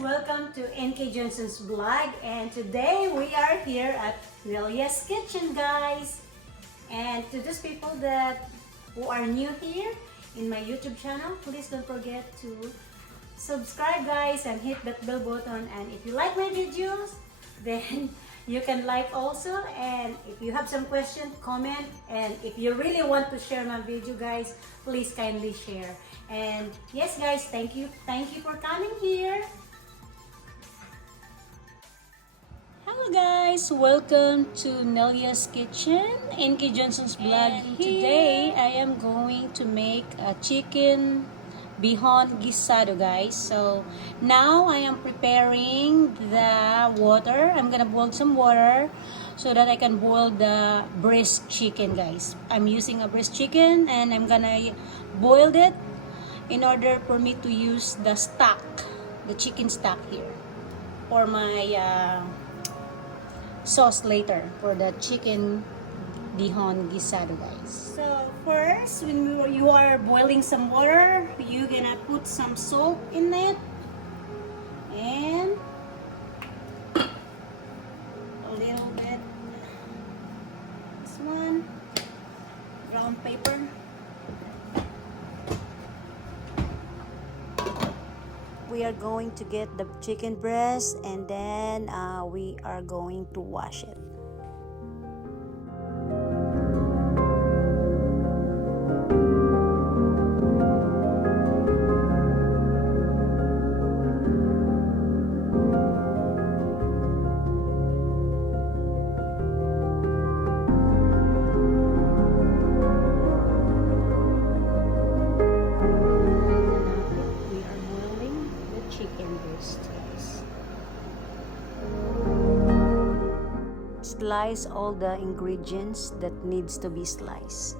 welcome to NK Johnson's vlog, and today we are here at NELIA'S kitchen, guys. And to those people who are new here in my YouTube channel, please don't forget to subscribe, guys, and hit that bell button. And if you like my videos, then you can like also. And if you have some question, comment. And if you really want to share my video, guys, please kindly share. And yes, guys, thank you for coming here. Hello guys, welcome to NELIA'S kitchen, NK Johnson's vlog. And today I am going to make a chicken Behon Guisado, guys. So now I am preparing the water. I'm gonna boil some water so that I can boil the breast chicken, guys. I'm using a breast chicken and I'm gonna boil it in order for me to use the stock, the chicken stock here for my sauce later for the chicken Behon Guisado, guys. So first, when you are boiling some water, you're gonna put some salt in it and a little bit this one brown paper. We are going to get the chicken breast and then we are going to wash it. Slice all the ingredients that needs to be sliced.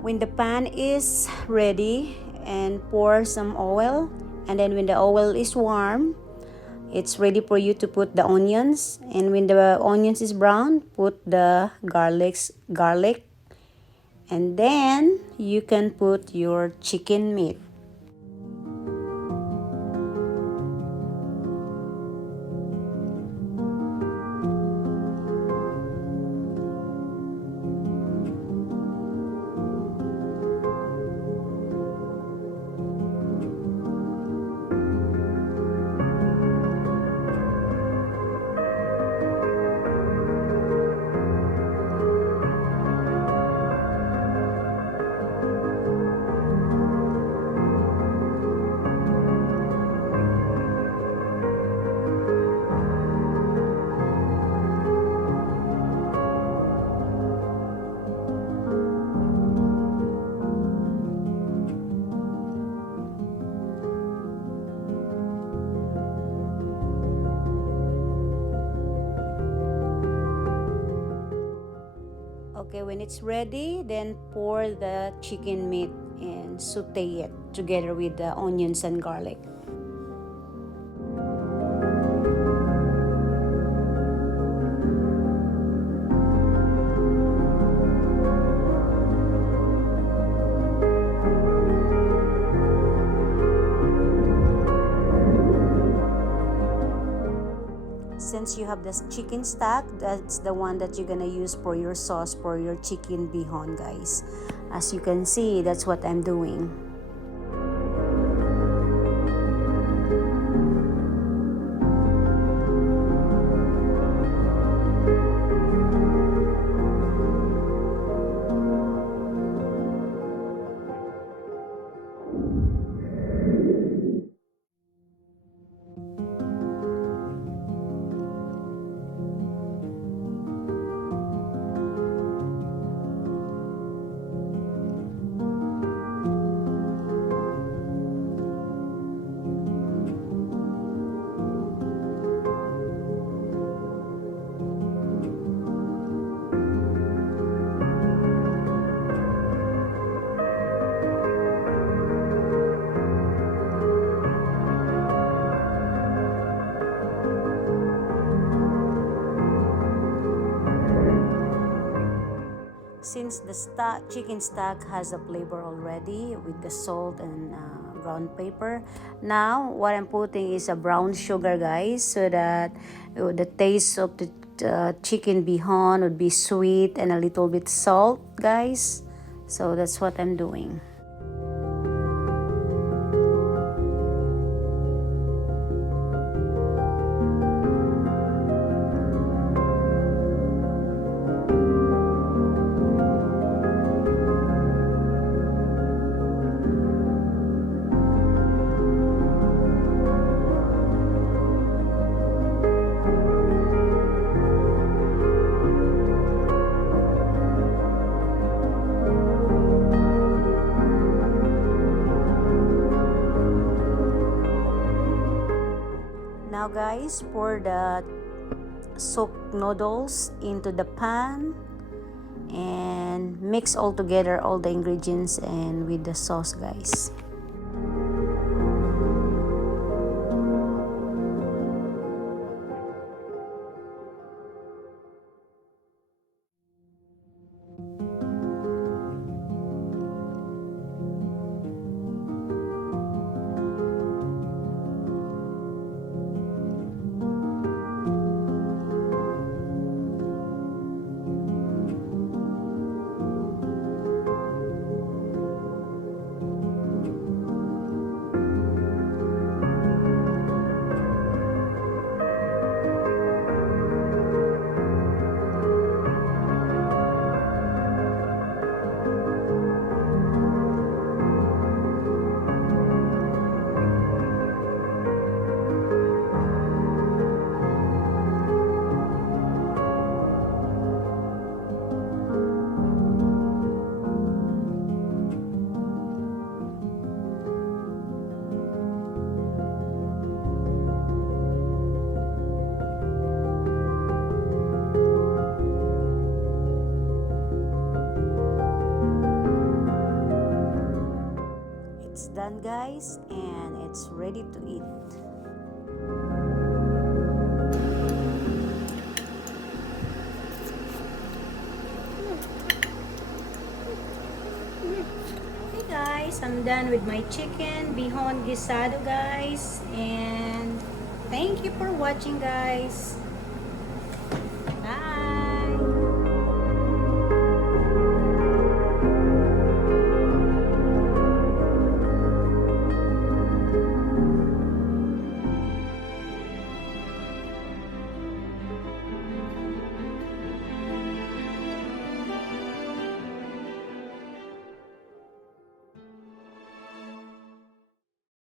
When the pan is ready, and pour some oil, and then when the oil is warm, it's ready for you to put the onions, and when the onions is brown, put the garlic, and then you can put your chicken meat. when it's ready, then pour the chicken meat and saute it together with the onions and garlic. Since you have this chicken stock, that's the one that you're gonna use for your sauce for your chicken bihon, guys. As you can see, that's what I'm doing. Since the chicken stock has a flavor already with the salt and brown pepper, now what I'm putting is a brown sugar, guys, so that the taste of the chicken bihon would be sweet and a little bit salt, guys. So that's what I'm doing. Now guys, pour the soaked noodles into the pan and mix all together all the ingredients and with the sauce, guys. It's done, guys, and it's ready to eat. Hey guys, I'm done with my chicken Behon Guisado, guys, and thank you for watching, guys.